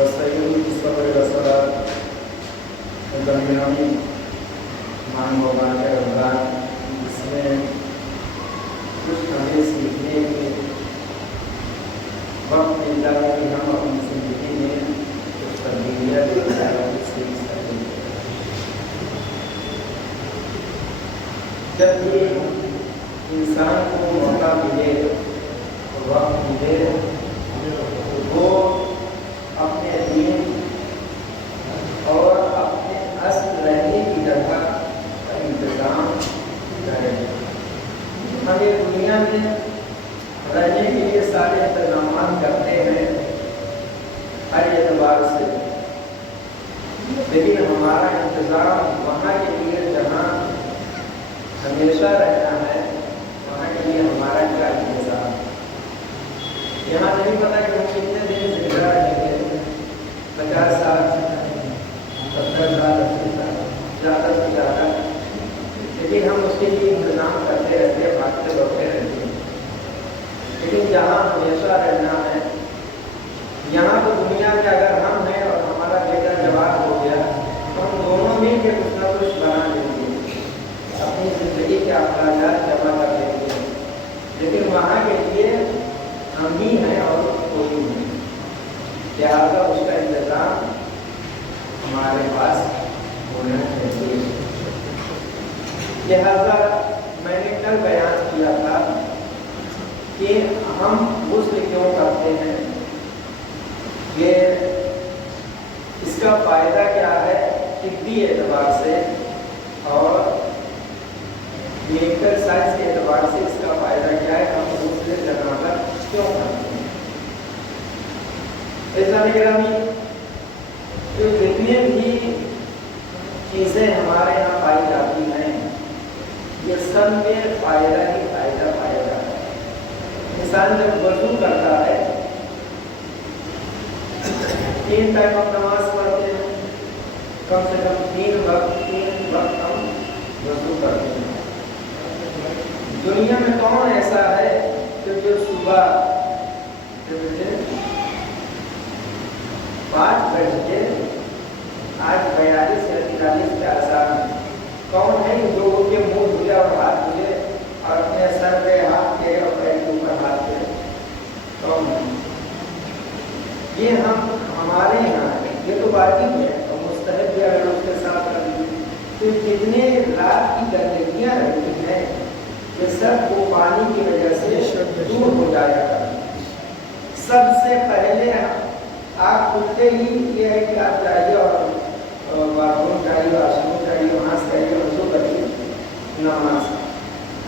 والسيد الصبر والصلاة متمنی مان ہوگا کہ رمضان اس میں کچھ ہمیں سیکھنے کے وقت ملتا ہے کہ ہم اپنی زندگی میں کچھ تبدیلیاں سیکھ سکیں۔ جب بھی انسان کو موقع ملے وقت ملے وہ اپنے دین اور اپنے اصل رہنے کی جگہ کا انتظام کرے۔ ہمیں دنیا میں رہنے کے لیے سارے انتظامات کرتے ہیں ہر اعتبار سے، لیکن ہمارا انتظام وہاں کے لیے جہاں ہمیشہ رہنا ہے وہاں کے لیے ہمارا کیا انتظام؟ یہاں نہیں پتا کہ ہم کتنے دن زندہ رہیں گے، 50 سال 70 سال 80 سال زیادہ سے زیادہ، لیکن ہم اس کے لیے انتظام کرتے رہتے ہیں، بھاگتے بڑھتے رہتے ہیں۔ لیکن جہاں ہمیشہ رہنا ہے، یہاں تو دنیا میں اگر ہم ہیں اور ہمارا بیٹا جوان ہو گیا تو ہم دونوں مل کے کچھ نہ کچھ بنا لیں گے، اپنی زندگی کے اخراجات جمع کر لیں گے، لیکن وہاں کے لیے ہم ہی ہیں اور کوئی نہیں، لہٰذا اس کا انتظام ہمارے پاس ہونا چاہیے۔ لہٰذا میں نے کل بیان کیا تھا کہ ہم غسل کیوں کرتے ہیں، کہ اس کا فائدہ کیا ہے طبی اعتبار سے اور میڈیکل سائنس کے اعتبار سے اس کا فائدہ کیا ہے، ہم غسل جنابت کیوں کرتے ہیں۔ اسلامی گرامی، جو جتنے بھی چیزیں ہمارے یہاں پائی جاتی ہیں یہ سب میں فائدہ ہی فائدہ پایا جاتا ہے۔ انسان جب وضو کرتا ہے 3 ٹائم ہم نماز پڑھتے ہیں، کم سے کم 3 وقت ہم وضو کرتے ہیں۔ دنیا میں کون ایسا ہے کہ جو صبح 5 بجے 8:42 یا 43 کے آسان کون ہے جو کے منہ دھلے اور ہاتھ دھلے اور اپنے سر پہ ہاتھ کے اور پیر کے اوپر ہاتھ کے، کون ہے؟ یہ ہمارے یہاں ہے، یہ تو واجب ہے اور مستحب بھی اگر اس کے ساتھ کر دیجیے تو جتنے رات کی گندگیاں رہتی ہیں یہ سب وہ پانی کی وجہ سے دور ہو جایا کرتی ہیں۔ سب سے پہلے آپ کھلتے ہی یہ ہے کہ آپ جائیے اور باتھ روم جائیے، واش روم جائیے، وہاں سے جائیے وضو کریے نماز۔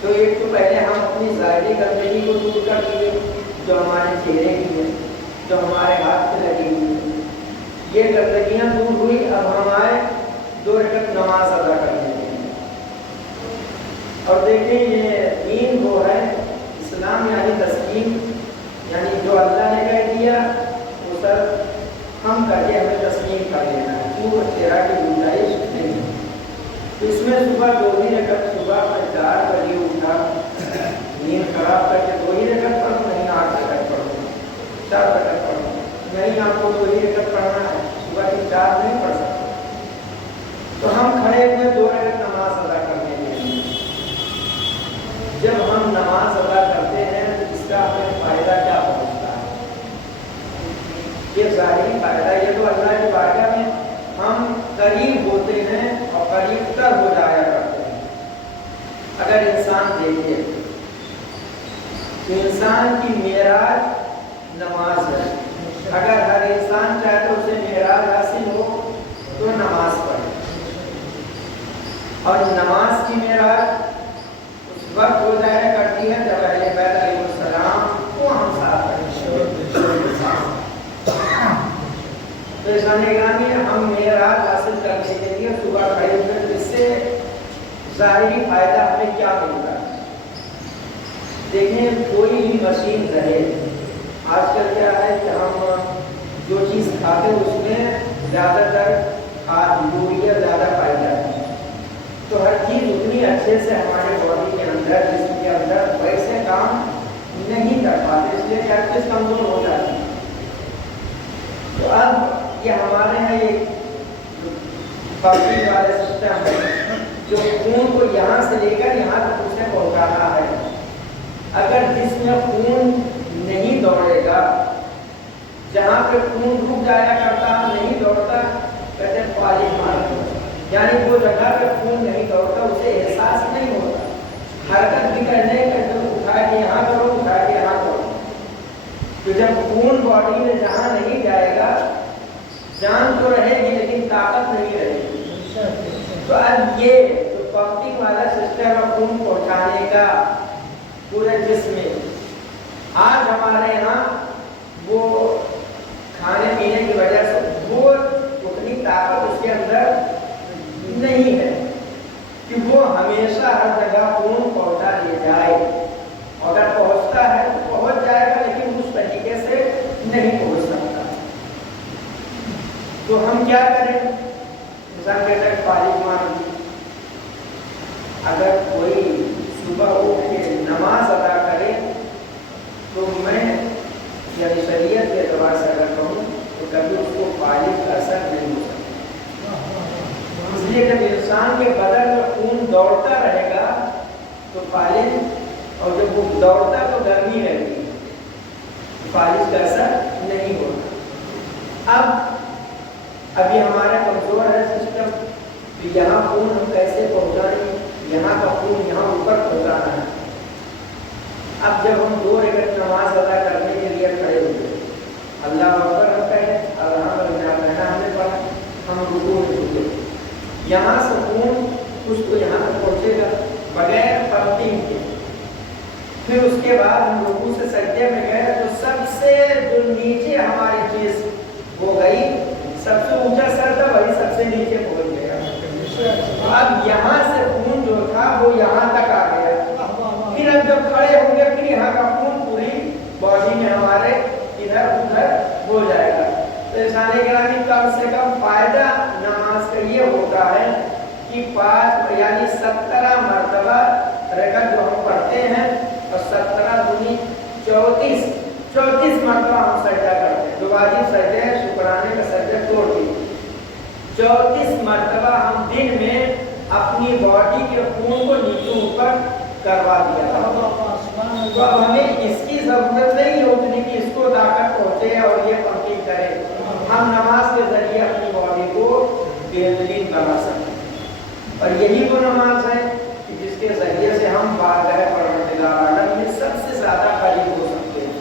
تو ایک تو پہلے ہم اپنی ظاہری گندگی کو دور کر دیے جو ہمارے چہرے کی ہے، جو ہمارے ہاتھ پہ لگی ہوئی ہے، یہ گندگیاں دور ہوئی۔ اب ہم آئے 2 رکعت نماز ادا کرنے کے لیے، اور دیکھیں یہ دین وہ ہے اسلام یعنی تسلیم، یعنی جو اللہ نے کہہ دیا وہ سر ہم کر کے ہمیں تسلیم کر لینا ہے، تو تیرا کی گنجائش نہیں ہے۔ تو اس میں صبح 2 ہی رکعت، صبح میں 4 بجے اٹھا، نیند خراب کر کے 2 ہی رکعت پڑھو، نہیں 8 رکعت پڑھو، 4 رکعت پڑھو، نہیں آپ کو 2 ہی رکعت پڑھنا ہے، صبح کی 4 نہیں پڑھ سکتے۔ تو ہم کھڑے ہوئے 2 رکعت نماز ادا کرنے کے لیے، جب ہم نماز ادا کرتے ہیں تو اس کا ہمیں فائدہ کیا پہنچتا ہے؟ یہ ظاہری فائدہ، یہ تو اللہ کی بارگاہ میں ہم قریب ہوتے ہیں اور قریب تر ہو جایا کرتے ہیں۔ اگر انسان دیکھے کہ انسان کی معراج نماز ہے، اگر ہر انسان چاہے تو اسے معراج حاصل ہو تو نماز پڑھے، اور نماز کی معراج اس وقت ہو جایا کرتی ہے جب اہل بیت علیہ السلام کو ہم ساتھ رہیں۔ تو اسلامی گرامی، ہم معراج حاصل کرنے کے لیے صبح کھڑے ہوئے، اس سے ظاہری فائدہ ہمیں کیا ملتا ہے؟ دیکھیں کوئی بھی مشین رہے، آج کل کیا ہے کہ ہم جو چیز کھاتے ہیں اس میں زیادہ تر کھاد یوریا زیادہ پائی جاتی ہے، تو ہر چیز اتنی اچھے سے ہمارے باڈی کے اندر جسم کے اندر ویسے کام نہیں کر پاتے، اس لیے ہر چیز کمزور ہو جاتی ہے۔ تو اب یہ ہمارے یہاں ایک پمپنگ والے سسٹم ہے جو خون کو یہاں سے لے کر یہاں تک اسے پہنچانا ہے. اگر جس میں خون نہیں دوڑے گا، جہاں پہ خون رک جایا کرتا نہیں دوڑتا، کہتے ہیں فالج مارنا، یعنی وہ جگہ پہ خون نہیں دوڑتا اسے احساس نہیں ہوتا. حرکت بھی کرنے کا اٹھا کے یہاں کرو، اٹھا کے یہاں کرو. تو جب خون باڈی میں جہاں نہیں جائے گا، جان تو رہے گی لیکن طاقت نہیں رہے گی. تو اب یہ جو پمپنگ والا سسٹم ہے خون پہنچانے کا پورے جسم میں، آج ہمارے یہاں وہ کھانے پینے کی وجہ سے وہ اتنی طاقت اس کے اندر نہیں ہے کہ وہ ہمیشہ ہر جگہ خون پہنچا دیا جائے. اگر پہنچتا ہے تو پہنچ جائے گا، لیکن اس طریقے سے نہیں پہنچ سکتا. تو ہم کیا کریں؟ انسان کہتا ہے فالج مان. اگر کوئی صبح اٹھ کے نماز ادا کرے تو میں یعنی شریعت کے اعتبار سے اگر کہوں تو کبھی اس کو فالج کا اثر نہیں ہو سکتا. اس لیے جب انسان کے بدن میں خون دوڑتا رہے گا تو فالج، اور جب وہ دوڑتا تو گرمی رہتی ہے، فالج کا اثر نہیں ہوتا. ابھی ہمارا کمزور ہے سسٹم، تو یہاں خون ہم کیسے پہنچائیں؟ یہاں کا خون یہاں اوپر پہنچانا ہے. اب جب ہم 2 رکعت نماز ادا کرنے کے لیے کھڑے ہوئے، اللہ اکبر ہم کہیں اور ہم نے پڑھا، ہم رکوع میں جھکے، یہاں سے خون کچھ تو یہاں تک پہنچے گا بغیر پمپنگ کے. پھر اس کے بعد ہم رکوع سے سجدے میں گئے تو سب سے جو نیچے ہماری چیز ہو گئی، سب سے اونچا سر تھا وہی سب سے نیچے پہنچ گیا. اب یہاں سے خون جو تھا وہ یہاں تک آ گیا. پھر ہم جب کھڑے ہوں گے پھر یہاں کا خون پوری باڈی میں ہمارے ادھر ادھر ہو جائے گا. تو انسان گرامی کم سے کم فائدہ نماز کا یہ ہوتا ہے کہ 5 یعنی 17 مرتبہ رکعت جو ہم پڑھتے ہیں، اور 17 دونی 34 مرتبہ ہم سجدہ کرتے ہیں. جو واجب سجدے ہیں شکرانے کا سجدہ چھوڑ دیے، 34 مرتبہ ہم دن میں اپنی باڈی کے خون کو نیچے اوپر کروا دیا. تو اب ہمیں اس کی ضرورت نہیں ہوتی کہ اس کو طاقت پہنچے اور یہ پمپنگ کرے. ہم نماز کے ذریعے اپنی باڈی کو بہترین بنا سکتے ہیں. اور یہی وہ نماز ہے کہ جس کے ذریعے سے ہم بارگاہ پروردگار عالم میں سب سے زیادہ قریب ہو سکتے ہیں.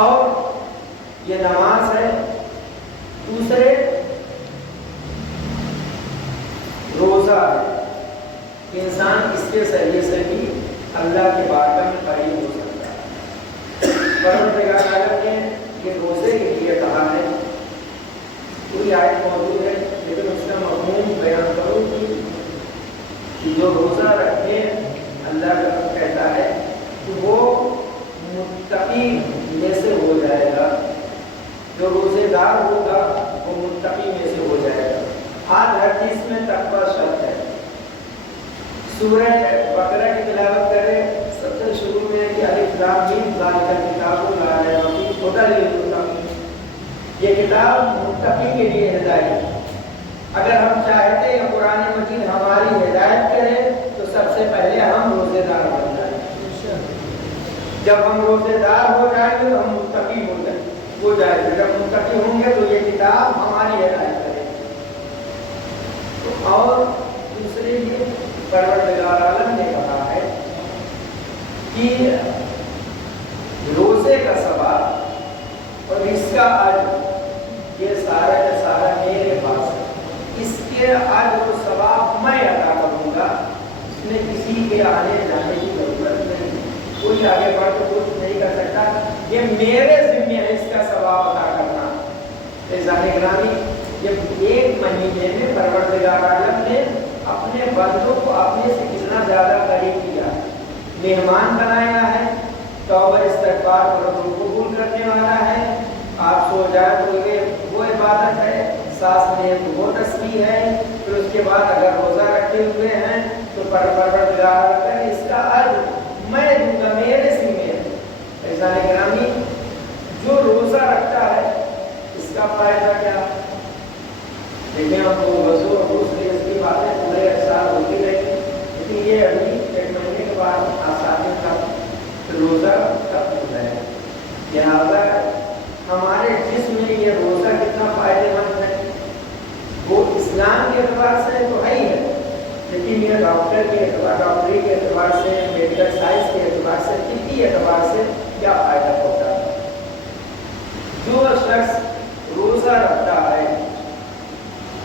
اور یہ نماز ہے. دوسرے روزہ ہے. انسان اس کے ذریعے سے بھی اللہ کے بارگاہ میں قریب ہو سکتا ہے. پروردگار عالم نے یہ روزے کے لیے کہا ہے، کوئی آیت موجود ہے لیکن اس کا مفہوم بیان کرو کہ جو روزہ رکھے اللہ کا کہتا ہے کہ وہ متقی میں سے ہو جائے گا. جو روزے دار ہوگا وہ متقی میں سے ہو جائے گا. آج حدیث میں تقویٰ شرط ہے. سورہ بقرہ کی تلاوت کریں، سب سے شروع میں کہ الف لام میم ذالک الکتاب لا ریب فیہ ھدی للمتقین. یہ کتاب متقی کے لیے ہدایت. اگر ہم چاہتے ہیں قرآن مجید ہماری ہدایت کرے تو سب سے پہلے ہم روزے دار بن جائیں. جب ہم روزے دار ہو جائیں گے تو ہم متقی ہو جائیں گے. جب متقی ہوں گے تو یہ کتاب ہماری ہدایت کرے. اور دوسرے یہ پروردگار عالم نے کہا ہے کہ روزے کا ثواب اور اس کا اجر یہ سارا کا سارا میرے پاس ہے. اس کے اجر و ثواب میں عطا کروں گا. اس میں کسی کے آنے جانے کی ضرورت نہیں. کوئی آگے بڑھ کے کچھ نہیں کر سکتا. یہ میرے ذمہ ہے اس کا ثواب عطا کرنا. عزیزان گرامی، جب 1 مہینے میں پروردگار عالم نے اپنے بندوں کو اپنے سے کتنا زیادہ قریب کیا، مہمان بنایا ہے، توبہ استغفار کو قبول کرنے والا ہے. آپ سو جائے تو وہ عبادت ہے، سانس لیں تو وہ تسبیح ہے. پھر اس کے بعد اگر روزہ رکھے ہوئے ہیں تو پروردگار عالم اس کا اجر میں دوں گا، میرے ذمہ ہے. عزیزان گرامی، جو روزہ رکھتا ہے اس کا वो वजू और दूसरी इसकी बातें पूरे साल होती रहेगी, लेकिन ये अभी 1 महीने के बाद आसानी का रोज़ा खत्म हो जाएगा। लिहाजा हमारे जिस्म में ये रोज़ा कितना फ़ायदेमंद है, वो इस्लाम के एतबार से तो है ही है, लेकिन ये डॉक्टरी के एतबार से, मेडिकल साइंस के एतबार से, तिब्बी एतबार से क्या फ़ायदा होता है। जो शख्स रोज़ा रखता है,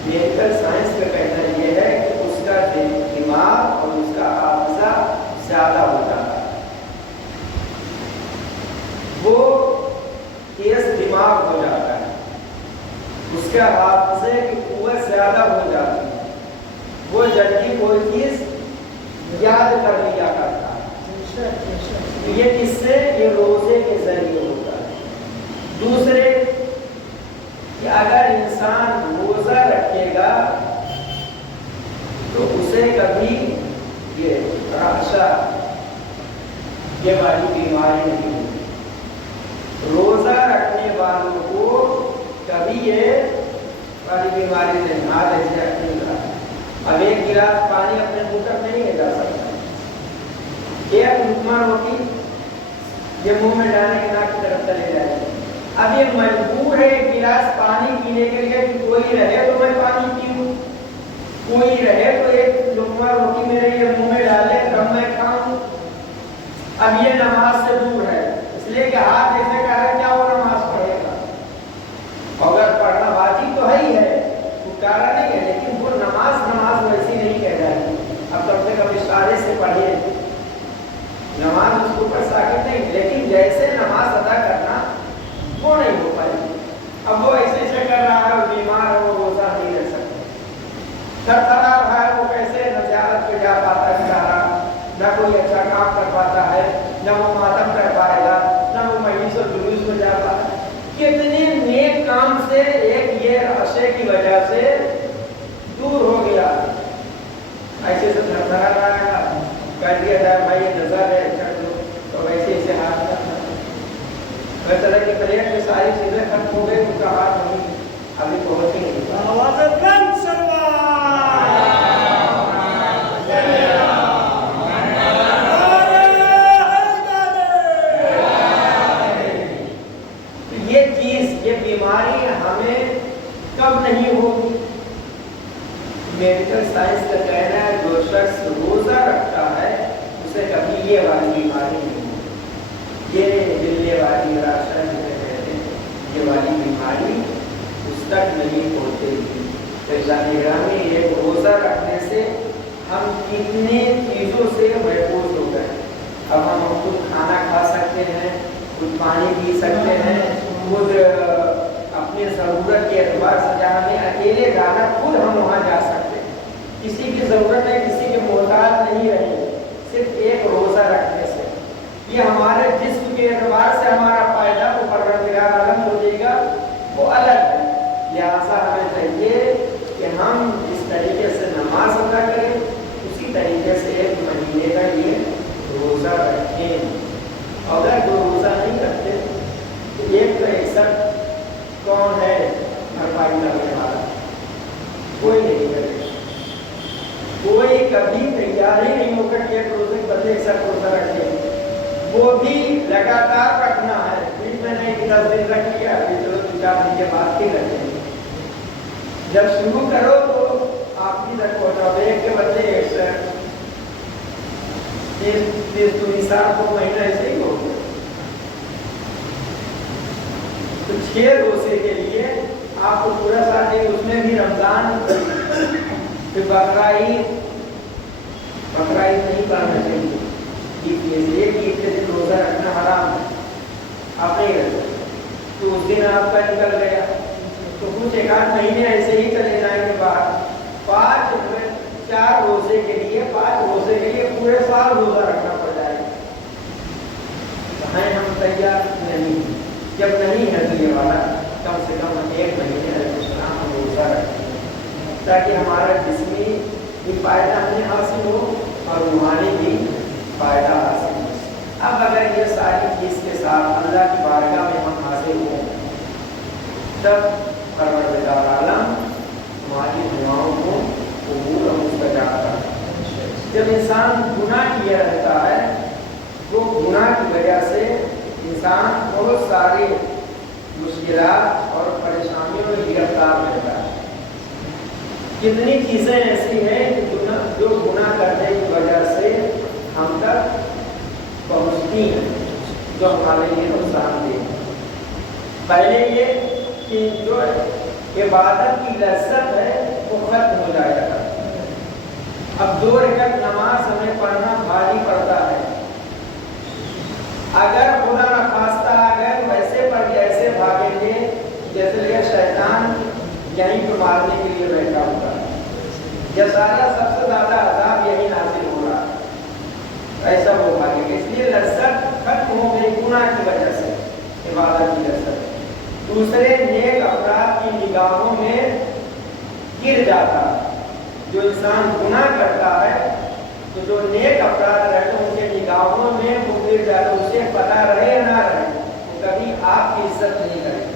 मेडिकल साइंस का कहना यह है कि उसका दिमाग और उसका हाफिजा ज़्यादा हो जाता है, वो तेज दिमाग हो जाता है, उसके हाफिजे की कुव्वत ज़्यादा हो जाती है, वो जल्दी कोई चीज़ याद कर लिया करता है। ये किससे? ये रोज़े के जरिए होता है। दूसरे कि अगर इंसान रोज़ा रखेगा तो उसे कभी ये राशा ये वाली बीमारी नहीं होगी। रोज़ा रखने वालों को कभी ये वाली बीमारी नहीं। अब 1 गिलास पानी अपने मुंह तक नहीं ले जा सकता, एक लुकमा रोटी ये मुंह में डालने के नाक की तरफ चले जाएगी। अब ये मजबूर है 1 गिलास पानी पीने के लिए कि कोई रहे तो मैं पानी पीऊं, कोई रहे तो 1 लुकमा रोटी मेरे ये मुंह में डाले तब मैं खाऊं। अब ये नमाज से दूर है, इसलिए कि हाथ ऐसे कर रहे क्या वो नमाज पढ़ेगा। अगर पढ़ना वाजिब तो है ही है, पुकारा नहीं है, लेकिन वो नमाज वैसी नहीं कह जाएगी। अब कम से कम इशारे से पढ़े, नमाज उसको ऊपर साकित नहीं, लेकिन जैसे नमाज अदा करना वो नहीं हो पाएगी। अब वो ऐसे कर रहा है, बीमार है, वो रोज़ा नहीं रख सकता, थरथरा रहा है, वो कैसे न ज़ियारत पे जा पाता है, न कोई अच्छा काम कर पाता है, न वो मातम कर पाएगा, न वो मजलिस और जुलूस में जा पाता है। कितने नेक काम से एक ये नशे की वजह से दूर हो गया। ऐसे से थरथरा रहा है, कह दिया जाए भाई ये नजर है कर दो, तो वैसे ऐसे हाथ हर तरह की प्लेट में सारी चीजें खत्म हो गई, उनका हाथ नहीं अभी पहुंच ही नहीं। ये चीज, ये बीमारी हमें कब नहीं होगी? मेडिकल साइंस का कहना है जो शख्स रोजा रखता है उसे कभी ये वाली बीमारी नहीं होगी। ये दिल्ली वाली निराशा कहते हैं, ये वाली बीमारी उस तक नहीं पहुँचेगी। में एक रोजा रखने से हम कितने चीज़ों से महफूज हो गए। अब हम खुद खाना खा सकते हैं, खुद पानी पी सकते हैं, खुद अपने ज़रूरत के एतबार से जहाँ हमें अकेले जाना खुद हम वहाँ जा सकते हैं, किसी की ज़रूरत है, किसी के मोहताज नहीं रहेंगे सिर्फ एक रोज़ा रखने से। ये हमारे जिस्म के एतबार से हमारा फ़ायदा वो परवरदिगार आलम हो जाएगा, वो अलग है। लिहाजा हमें चाहिए कि हम जिस तरीके से नमाज अदा करें उसी तरीके से 1 महीने का ये रोज़ा रखें। अगर वो रोज़ा नहीं रखते तो 1 कौन है भरपाई करने वाला? कोई नहीं करेगा, कोई कभी तैयार ही नहीं होकर के रोजे बदले 1 रोज़ा रखे। वो भी लगातार रखना है, बीच में नहीं 10 दिन रख लिया, चलो 2-4 दिन के बाद ही रखेंगे। जब शुरू करो तो आप भी रखो, जब 1 के बदले 2 महीना ऐसे ही हो गया। तो 6 रोजे के लिए आपको पूरा साथ है, उसमें भी रमजान फिर बकराईद नहीं करना चाहिए। एक ईद के दिन रोजा रखना हराम है, आप नहीं रख सकते। तो उस दिन आपका निकल गया तो कुछ 1-8 महीने ऐसे ही चले जाएंगे बाद। 4 रोजे के लिए पूरे साल रोजा रखना पड़ जाएगा। हैं हम तैयार नहीं, जब नहीं है तो ये वाला कम से कम 1 महीने हम रोजा रखें ताकि हमारा जिस्मी भी फायदा हमें हासिल हो और रूहानी भी फायदा हासिल हो। अब अगर ये सारी चीज़ के साथ अल्लाह की बारगाह में हम हासिल हों तब परवरदिगार आलम हमारी दुआओं को कबूल और मुस्तजाब करता है। जब इंसान गुनाह किया रहता है तो गुनाह की वजह से इंसान बहुत सारे मुश्किलात और परेशानियों में गिरफ्तार रहता है। कितनी चीज़ें ऐसी हैं जो गुनाह करने की वजह से हम तक पहुँचती हैं, जो हमारे लिए नुकसानदेह। पहले ये कि जो इबादत की लज्जत है वो खत्म हो जाएगा। अब 2 रकात नमाज हमें पढ़ना भारी पड़ता है। अगर खुदा न खास्ता अगर वैसे पर ऐसे भागेंगे जैसे ये शैतान यहीं पर मारने के लिए बैठा होता है, यह सारा सबसे ज़्यादा अज़ाब यही नाज़िल हो रहा है, ऐसा वो भागेंगे। इसलिए लज्जत खत्म हो गई गुनाह की वजह से, इबादत की लज्जत। दूसरे नेक अफराद की निगाहों में गिर जाता है। जो इंसान गुनाह करता है तो जो नेक अपराध रहते हैं उनके निगाहों में वो गिर जाता है। उसे पता रहे या ना रहे वो कभी आपकी इज्जत नहीं करेगा।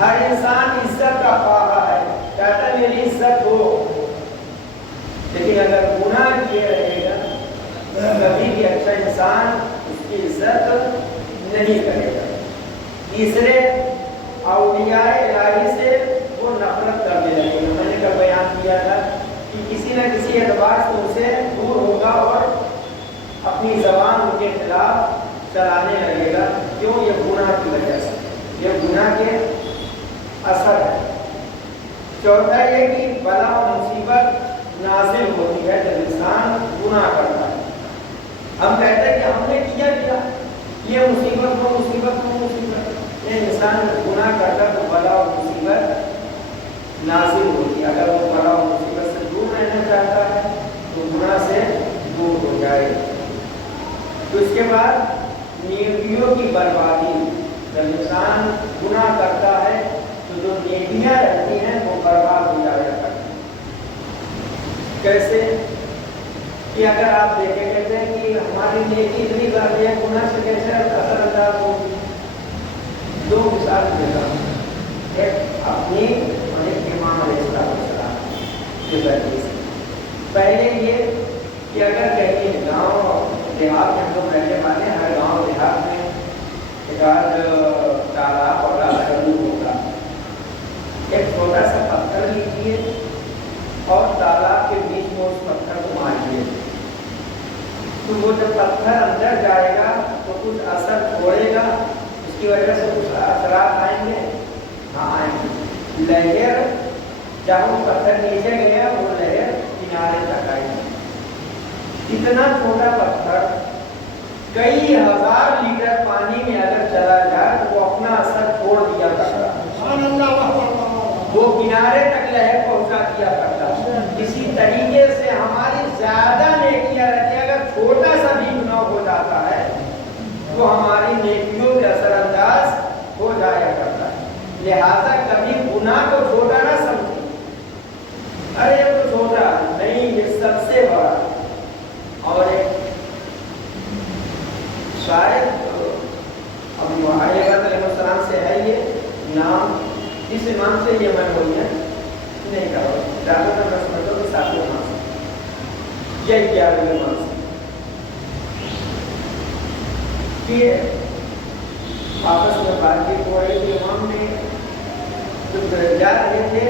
हर इंसान इज्जत का ख्वाह है, चाहता है मेरी इज्जत हो, लेकिन अगर गुनाह किए रहेगा कभी भी अच्छा इंसान उसकी इज्जत नहीं करेगा। तीसरे औलियाए इलाही से वो नफरत करने लगेगा। मैंने कल बयान किया था कि किसी न किसी एतबार से उसे दूर होगा और अपनी ज़बान उनके खिलाफ चलाने लगेगा। क्यों? ये गुनाह की वजह से, ये गुनाह के असर है। चौथा ये कि बला और मुसीबत नाजिल होती है जब इंसान गुनाह करता है। हम कहते हैं कि हमने किया ये मुसीबत वो मुसीबत वो मुसीबत, ये इंसान गुनाह करता तो बला और मुसीबत नाजिल होती है। अगर वो बला और मुसीबत से दूर रहना चाहता है तो गुनाह से दूर हो जाए। तो इसके बाद नेकियों की बर्बादी, जब इंसान गुनाह करता है तो जो नेकियां रहती हैं वो बर्बाद हो जाया करती हैं। कैसे कि अगर आप देखें, कहते हैं कि हमारी नेकी इतनी ज्यादा है, गुनाह से कैसे असरअंदाज होगी। 2 मिसाल देता हूँ, एक अपनी और एक इमाम अलैहिस्सलाम के जरिए से। पहले ये कि अगर कहीं गाँव देहात में हम लोग रहने वाले हैं, हर गाँव देहात में एक तालाब और होगा, एक छोटा सा पत्थर लीजिए और तालाब के बीच में उस पत्थर को मारिए, तो वो जब पत्थर अंदर जाएगा तो कुछ असर छोड़ेगा, उसकी वजह से कुछ असरात आएंगे। हाँ आएंगे। लहर जब वो पत्थर नीचे गया वो लहर किनारे तक आएगी। इतना छोटा पत्थर कई हजार लीटर पानी में अगर चला जाए तो वो अपना असर छोड़ दिया करता, वो किनारे तक लहर पहुंचा दिया करता। इसी तरीके से हमारी ज्यादा नेकियां रहती है, अगर छोटा सा भी गुनाह हो जाता है तो हमारी नेकियों के असरअंदाज हो जाया करता है। लिहाजा कभी गुनाह को छोटा ना समझे, अरे ये तो छोटा नहीं, ये सबसे बड़ा। और एक शायद अब अलैहिस्सलाम से है ये नाम, इस इमाम से ये मैं बोलिए नहीं करो, ज़्यादा मैं समझता हूँ 7वें इमाम से या 11वें इमाम से कि आपस में बातचीत हो रही थी। इमाम ने जब जा रहे थे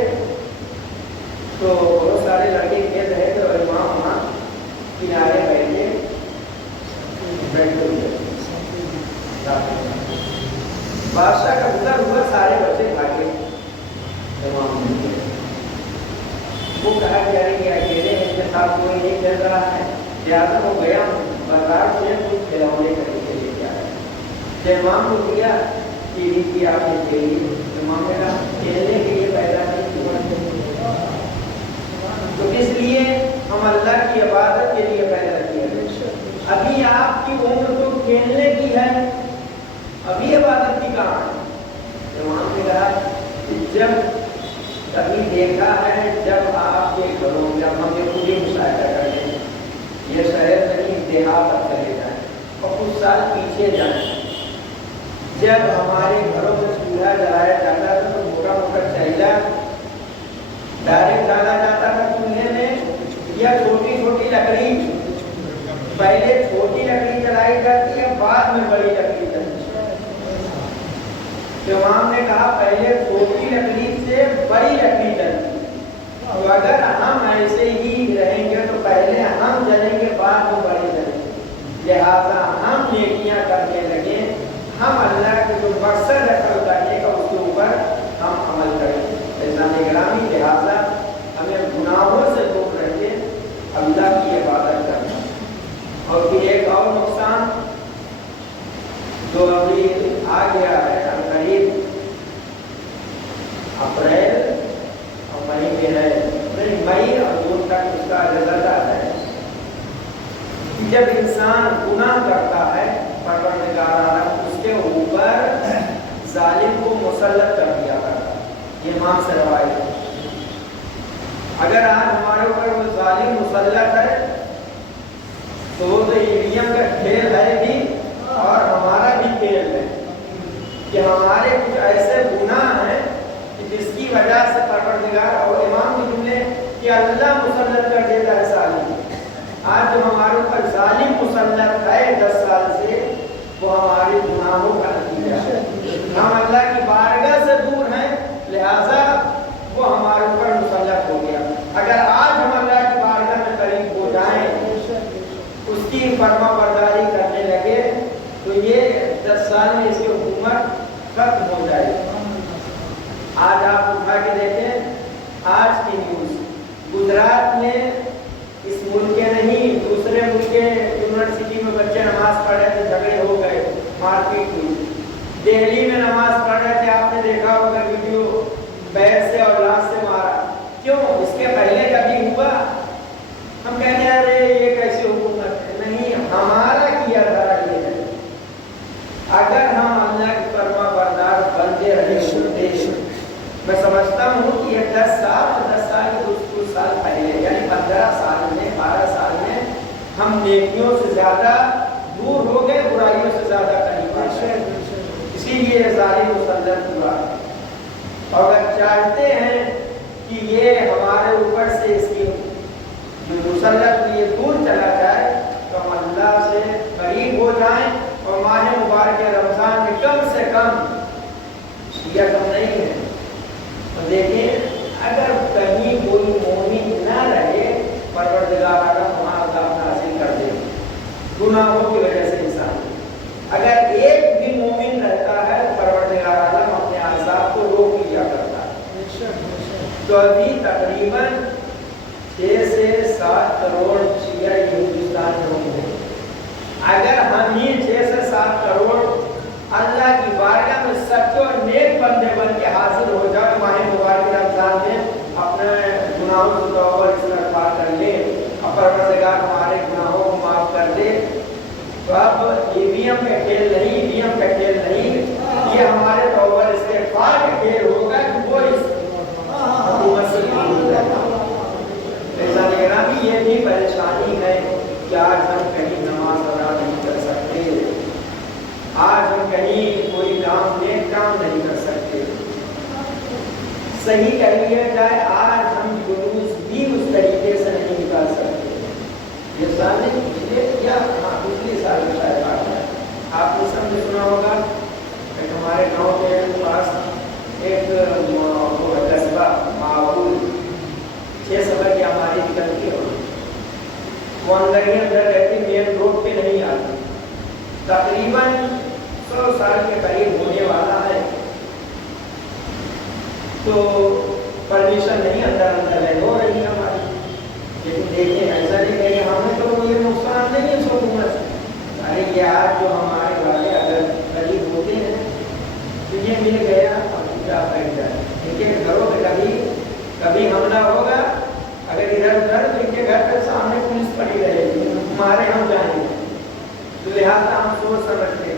तो बहुत सारे लड़के खेल रहे थे और इमाम वहाँ किनारे बैठे हुए। बादशाह का गुजर हुआ, सारे बच्चे भागे। वो कहा कि अरे ये अकेले इनके साथ कोई नहीं चल रहा है, लिहाजा वो गया बाजार से कुछ खिलौने खरीद के लेके आया। जब इमाम को दिया टीवी की आपने खेली, इमाम ने कहा खेलने के लिए पैदा नहीं हुआ, तो इसलिए हम अल्लाह की इबादत के लिए पैदा किए। अभी आपकी उम्र तो खेलने की है, अभी इबादत की कहाँ है? इमाम ने कहा जब कभी देखा है, जब आपके घरों में हम ये पूरी मुशाहिदा कर लें, ये शहर नहीं देहात तक चले जाए और कुछ साल पीछे जाए, जब हमारे घरों में चूल्हा जलाया जाता था तो मोटा मोटा चैला डायरेक्ट छोटी लकड़ी, पहले छोटी लकड़ी जलाई जाती है, बाद में बड़ी लकड़ी जलती है। तो इमाम ने कहा पहले छोटी लकड़ी से बड़ी लकड़ी जलती है। तो अगर हम ऐसे ही रहेंगे तो पहले हम जलेंगे, बाद में बड़े जलेंगे। लिहाजा हम नेकियां करने लगे, हम अल्लाह के जो मकसद रखा करने का उसके ऊपर हम अमल करें। ऐसा निगरानी, लिहाजा हमें गुनाहों से दूर रहिए, अल्लाह की इबादत करना। और फिर एक और नुकसान जो अभी आ गया है, करीब अप्रैल और मई में है, मई और जून तक उसका रिजल्ट आता है कि जब इंसान गुनाह करता है, परवरदिगार उसके ऊपर जालिम को मुसल्लत कर दिया करता है। ये इमाम से रवायत है। अगर आज हमारे ऊपर वो जालिम मुसल्लत है तो वो तो ईवीएम का खेल है भी और हमारा भी खेल है कि हमारे कुछ ऐसे गुनाह हैं कि जिसकी वजह से परवरदिगार और इमाम के जुमले कि अल्लाह मुसल्लत कर देता है जालिम। आज जो हमारे ऊपर जालिम मुसल्लत है 10 साल से, वो हमारे गुनाहों का नतीजा है। हम अल्लाह की बारगाह से दूर हैं, लिहाजा वो हमारे ऊपर मुसल्लत हो गया। अगर आज हम अल्लाह की बारगाह में करीब हो जाएं, उसकी फरमा बरदारी करने लगे, तो ये 10 साल में इसकी हुकूमत खत्म हो जाएगी। आज आप उठा के देखें, आज की न्यूज़, गुजरात में इस मुल्क के नहीं दूसरे मुल्क के यूनिवर्सिटी में बच्चे नमाज पढ़ रहे थे, झगड़े हो गए, मारपीट हुई। दिल्ली में नमाज पढ़ रहे थे, आपने देखा होगा वीडियो, बैर से और लाश से मारा। क्यों? इसके पहले कभी हुआ? हम कहते हैं अरे ये कैसी हुकूमत है? नहीं, हमारा किया धरा ये है। अगर हम अल्लाह की फरमा बरदार बनते रहे, मैं समझता हूँ कि ये 10 साल के कुछ साल पहले, यानी 15 साल में, 12 साल में हम नेकियों से ज्यादा दूर हो गए, बुराइयों से ज्यादा करीब आ गए। इसीलिए जालिम मुसल्लत हुआ। और अगर चाहते हैं कि ये हमारे ऊपर से इसकी जो मुसल्लत ये दूर चला जाए, तो हम अल्लाह से करीब हो जाएं और माह मुबारक रमजान में कम से कम, यह कम नहीं है, तो देखिए अगर कहीं कोई मोमिन ना रहे, परवरदिगार आलम वहाँ अज़ाब नाज़िल कर दे गुनाहों की वजह से इंसान। अगर एक भी मोमिन रहता है तो परवरदिगार आलम अपने अज़ाब को रोक लिया करता है। तो अभी तकरीबन 6 से 7 करोड़ शिया हिंदुस्तान में होंगे। अगर हम ही 6 से 7 करोड़ अल्लाह की बारगाह में सच्चे और नेक बंदे बन के हाजिर हो जाए, माह मुबारक रमजान में अपने गुनाहों से तौबा और इस्तिग़फ़ार कर ले, और परवरदिगार हमारे गुनाहों को माफ कर दे, तो अब ईवीएम का खेल नहीं, ईवीएम का खेल नहीं, ये हमारे तौबा और इस्तिग़फ़ार का खेल होगा कि वो इस हुकूमत से दूर रहना। ऐसा निगरानी भी ये भी परेशानी है कि आज हम कहीं नमाज अदा नहीं कर सकते, आज हम कहीं कोई काम नेक काम नहीं कर सकते। सही कह लिया जाए, आज हम जुलूस भी उस तरीके से नहीं निकाल सकते। ये साल नहीं पिछले या पिछले साल में शायद बात है, आपने समझ सुना होगा कि हमारे गांव के पास एक वो कस्बा माहौल 6 सफर की हमारी निकलती है, वो अंदर ही अंदर रहती, मेन रोड पे नहीं आती। तकरीबन 100 साल के करीब होने वाला है, तो परमिशन नहीं, अंदर अंदर हो रही है हमारी। लेकिन देखिए ऐसा नहीं कहीं हमें तो ये नुकसान नहीं है हुकूमत से। अरे ये आज जो हमारे वाले अगर करीब होते हैं तो ये मिल गया क्या बैठ जाए, इनके घरों पे कभी हमला होगा, अगर इधर उधर तो इनके घर के सामने पुलिस पड़ी रहेगी, हमारे हम जाएंगे। तो लिहाजा हम सोच समझ के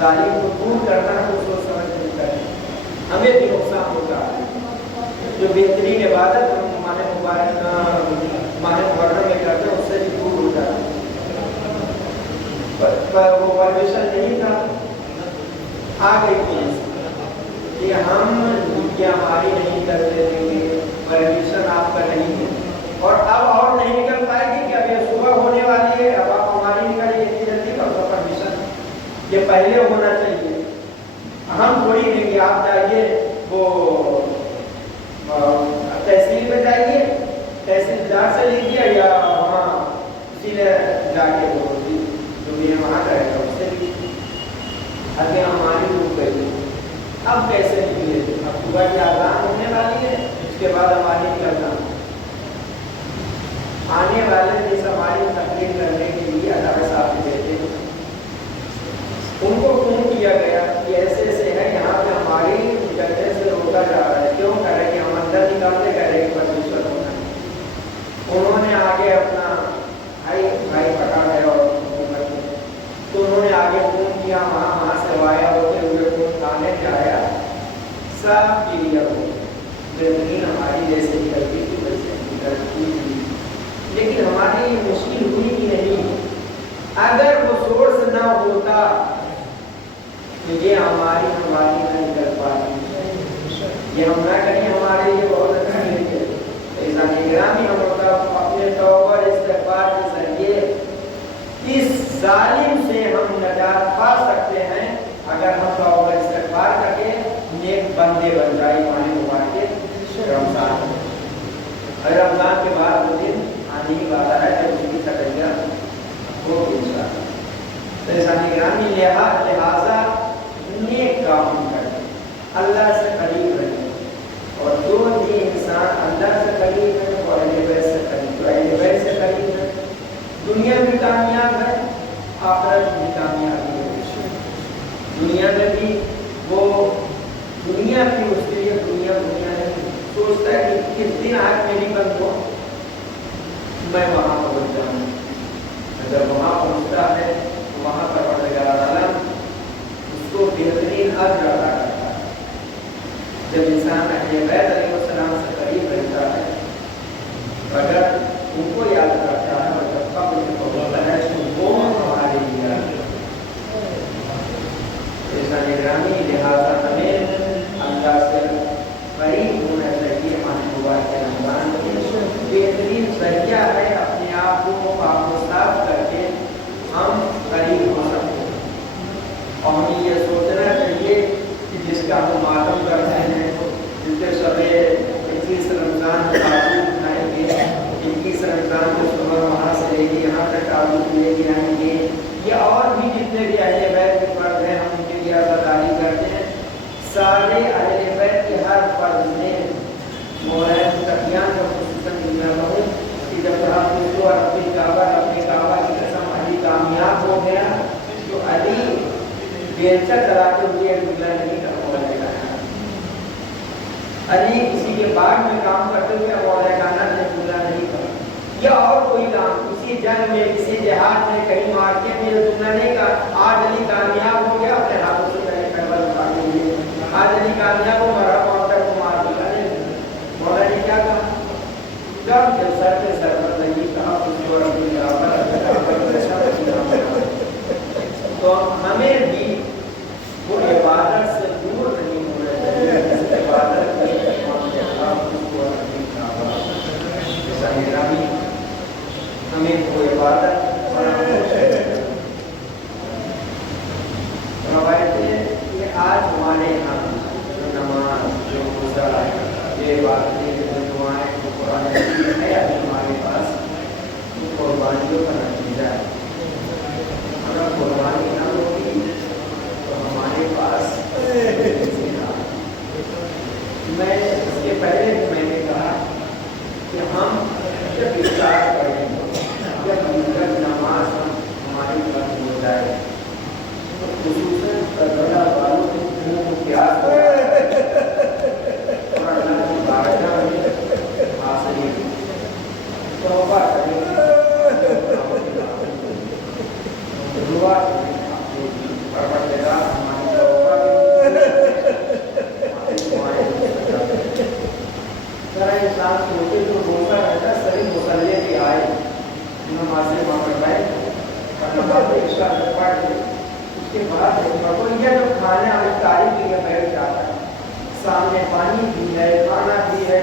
जालिम को दूर करना है, तो सोच समझ के करें, हमें भी नुकसान होगा। जो बेहतरीन इबादत हम माह मुहर्रम में करते हैं उससे भी दूर हो जाता है। पर वो परमिशन नहीं था, आ गई पुलिस कि हम ड्यूटियाँ हमारी नहीं करते देंगे, परमिशन आपका नहीं है। और अब और नहीं निकल पाएगी कि कि सुबह होने वाली है, अब आप हमारी निकालिए इतनी जल्दी का उसका परमिशन ये पहले होना चाहिए। हम थोड़ी देंगे, आप जाइए वो तहसील में जाइए, तहसीलदार से लीजिए या वहाँ किसी ने जाके वो जो भी है वहाँ जाएगा उससे लीजिए। आगे हमारी रुक गई, अब कैसे निकले? अब सुबह की आज़ान होने वाली है, उसके बाद हमारी निकलना। आने वाले जिस हमारी तकलीफ करने के लिए अल्लाह साहब देते हैं, उनको फोन किया गया कि ऐसे ऐसे है, यहाँ पे हमारी निकलने से रोका जा रहा है, क्यों कर रहे कि हम अंदर निकालते कर रहे परमेश्वर होना। उन्होंने आगे अपना भाई पकड़ा है और तो उन्होंने आगे फोन किया, वहाँ से वाया होते हुए फोन थाने में आया, सब क्लियर हो जमीन हमारी जैसे निकलती थी वैसे निकलती थी। लेकिन हमारी मुश्किल हुई कि नहीं, अगर वो सोर्स ना होता तो ये हमारी नहीं निकल पाती। ये हम ना करें हमारे लिए बहुत अच्छा नहीं है। ऐसा निगरानी हम अपने तौबा इस्तिग़फ़ार के जरिए इस जालिम से हम नजात पा सकते हैं, अगर हम तौबा इस्तिग़फ़ार करके नेक बंदे बन जाए माने मुबारक रमज़ान। और रमज़ान के बाद वो दिन आने ही वाला है जब उसकी तकरीर हो इंशाअल्लाह। तो ऐसा निगरानी लिहाजा नेक काम करें, अल्लाह से करीब रहें, और जो भी इंसान अल्लाह से करीब है वो अहले बैत से करीब, तो अहले बैत से करीब है, दुनिया भी कामयाब है, आखिरत भी कामयाबी है। दुनिया में भी वो दुनिया की उसके लिए दुनिया नहीं सोचता है कि किस दिन आज मेरी बंद हो मैं वहाँ पहुँच जाऊँ। जब वहाँ पहुँचता है वहाँ पर परवरदिगार उसको बेहतरीन अज्र अता करता है। जब इंसान अहले बैत अलैहिस्सलाम से करीब रहता है, अगर उनको याद करता है और जब कब्र में पहुँचता है तो वो हमारे लिए ऐसा निगरानी लिहाजा हमें अल्लाह से करीब होना चाहिए। महबूबा के रमज़ान बेहतरीन जरिया है अपने आप को पाक साफ करके हम करीब हो सकते हैं। और हमें ये सोचना चाहिए कि जिसका हम मातम करते हैं, जिसके सवेरे 21 रमज़ान को ताबूत बनाएंगे, 21 रमज़ान को सुबह वहाँ से लेके यहाँ तक ताबूत लेके आएंगे, या और भी जितने भी अहले बैत के फर्ज हैं हम उनके लिए अज़ादारी करते हैं। सारे अहले बैत के हर फर्ज में मौलाना तकियान का खुसूसन दुनिया कहूँ कि जब आप उसको अपने काबा की कसम अली कामयाब हो गया तो अली बेलचा चलाते हुए दुल्ला नहीं कर अली किसी के बाग में काम करते हुए मौलाना ने दुल्ला नहीं कर, या और कोई काम किसी जंग में किसी जिहाद में कहीं मार्के में दुल्ला नहीं कर। आज अली कामयाब हो गया, अपने हाथों से कहीं करबल उठा के लिए आज अली कामयाब हो मरा पहुंचा को मार दिया। मौला ने क्या कहा? जब सर पे सर पर नहीं कहा उसको तो हमें भी वो इबादत से दूर नहीं होना चाहिए। इबादत हमें वो इबादत ये आज हमारे यहाँ जो नमाज जो रोज़ा ये बातें जो दुआएं जो कुरान है अभी हमारे पास तो कुर्बानियों का नतीजा है। अगर कुर्बानी न होगी तो हमारे पास मैं इसके पहले भी मैंने कहा कि हम जब इफ्तार करेंगे, जब नमाज हमारी पास हो जाए तो खुसूसन करबला वालों के मुँह को प्यास हो उसके बाद जब खाने अफ्तारी के लिए बैठ जाता है, सामने पानी भी है खाना भी है,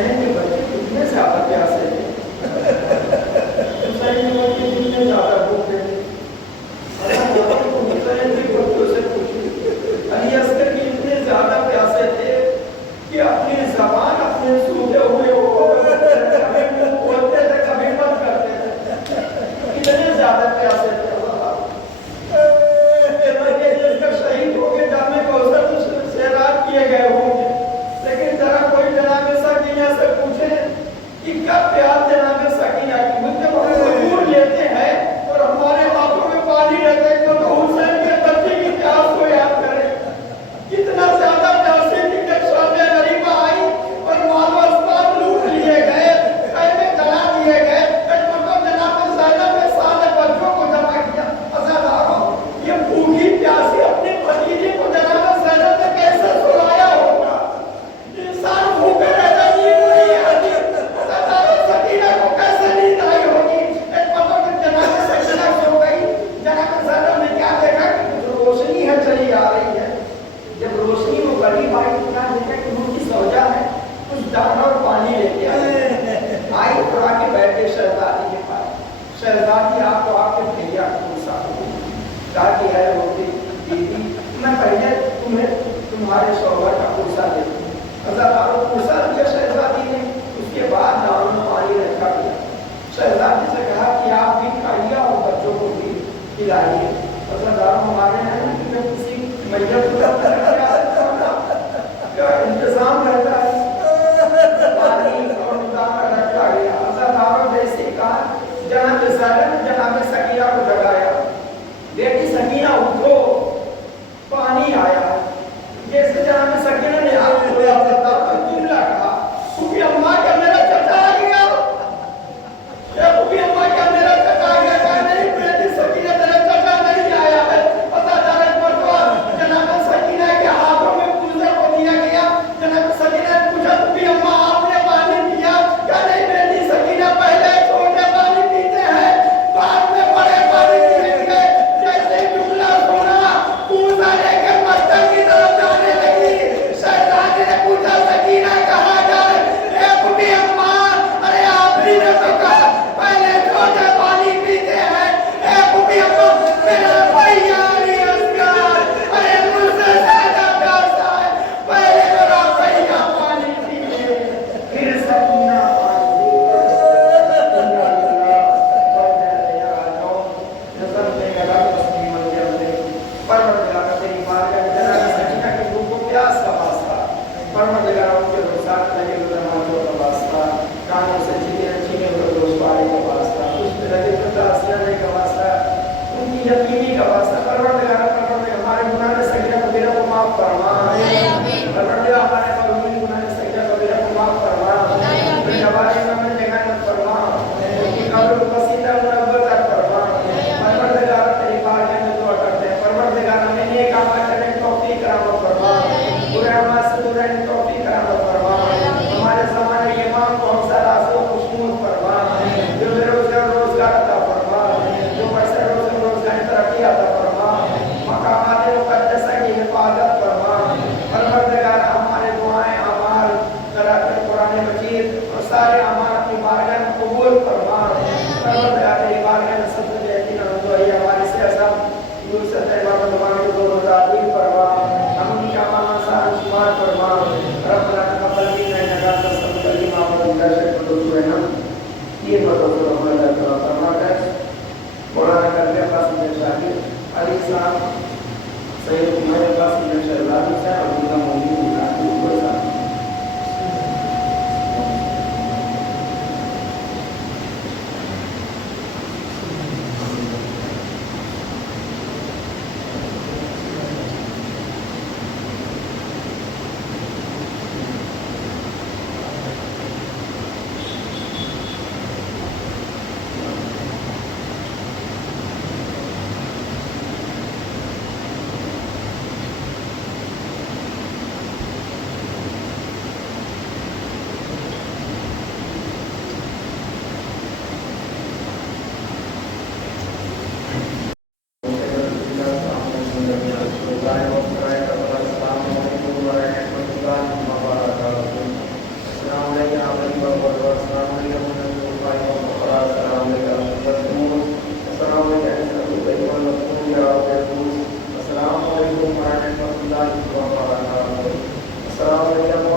हुसैन के बच्चे कितने ज्यादा प्यासे थे, हुसैन के बच्चे कितने ज्यादा भूखे थे। हुसैन के बच्चों से पूछिए, अली अस्कर के इतने ज्यादा प्यासे थे कि अपनी जबान अपने सूखे हुए कभी बोलते थे कभी मत करते थे, इतने ज्यादा प्यासे थे। शहीद हो के जाने को सैराब किए गए होंगे, लेकिन जरा कोई जनाब सकीना से पूछे कि कब प्यास जनाब सकीना की, मतलब हम दूर लेते हैं और हमारे हाथों में पानी रहता है, तो हुसैन के बच्चे की प्यास को याद करें, कितना ज्यादा प्यासे थी। जब शौक़े गरीबा आई और मालो अस्बाब लूट लिए गए, खैमे जला दिए गए, तो जनाब ज़ैनब ने सारे बच्चों को जमा किया। अज़ादारों, ये भूखी प्यासी अपने भतीजे को जनाब ज़ैनब ने कैसे सुलाया होगा? इंसान भूखे रहता नींद नहीं आती, अज़ादारों सकीना को कैसे नींद आई होगी? एक मतलब जनाब सकीना सो गई, जनाब ज़ैनब ने क्या देखा कि कुछ रोशनी है चली आ रही है। जब रोशनी वो करीब आई तो क्या देखा कि उनकी सौजा है, कुछ दाना और पानी लेके आई तो आके बैठे शहजादी के पास। शहजादी आपको आपके भैया को कहा कि है रोटी दीदी, मैं पहले तुम्हें तुम्हारे शौहर का कुर्सा देती हूँ। अज़ादारों कुर्सा दिया शहजादी ने, उसके बाद दारू में पानी रखा गया। शहजादी से कहा कि आप भी खाइए और बच्चों को भी खिलाइए। अज़ादारों हमारे यहाँ किसी मैयत का इंतजाम रहता है, पानी और दाना रखा गया। अज़ादारों जैसे कहा, जनाब ज़ैनब ने जनाब सकीना को जगाया, बेटी सकीना उठो, पानी आया। जैसे जनाब सकीना ने हाथ धोया तो जुमला कहा, फूफी अम्मा क्या मेरा चचा आ गया? क्या फूफी अम्मा क्या मेरा चचा आ गया? कहा नहीं बेटी सकीना तेरा चचा नहीं आया है। अज़ादारों को जनाब सकीना के हाथों में कुल्ले को दिया गया। जनाब सकीना ने पूछा, फूफी अम्मा आपने पानी पिया? क्या नहीं बेटी सकीना, पहले छोटे पानी पीते हैं, बाद में बड़े पानी पिएंगे। जैसे जुमला सुना, पूजा लेके मस्जिद की तरफ जाने लगी। शहजादी ने पूछा, सकीना कहाँ जाए? ए फूफी अम्मा, अरे आपने तो कहा पहले छोटे पानी पीते हैं। ए फूफी अम्मा, मेरा भैया अली अस्कर, अरे मुझसे ज्यादा प्यासा है, पहले मेरा भैया पानी पिए, फिर सकीना पानी यकीनी का वास्ता परवरदिगार हमारे गुनाह सकीना कबीरा को माफ फरमा। परवरदिगार हमारे कौमी गुनाह सकीना कबीरा को माफ फरमा। फिर हमारे में जगह मत फरमा, कि कब्र को कसीदा मुनव्वर कर फरमा। परवरदिगार तेरी बारगाह में दुआ करते हैं, परवरदिगार हमें नेक अमल करने की तौफीक करामत फरमा, बुरे अमल से दूर रहने की तौफीक करामत फरमा। हमारे ज़माने के इमाम को हम सारा से खुशनूर फरमा, जो बेरोजगार रोजगार अता फरमा, जो पैसे रोजगार तरक्की अता फरमा, मकामात मुक़द्दसा की हिफाजत फरमा। परवरदिगार हमारे दुआएं अमाल कराते कुरान मजीद और सारे अमाल अपनी बारगाह में कबूल फरमा। परवरदिगार तेरी बारगाह में सबसे बेहतरीन दुआ हमारी से सब दूसरे तैवान दुआएं को मुताबिक फरमा, हम का माना सारा शुमार फरमा। रब्बना तक़ब्बल मिन्ना इन्नका अंतस समीउल अलीम व तब तो सुना ये मतलब हमारा फरमाता है। मौलाना करने पास में शाहिद अली साहब, सैयद हमारे पास में शहजाद साहब और उनका मौजूद جب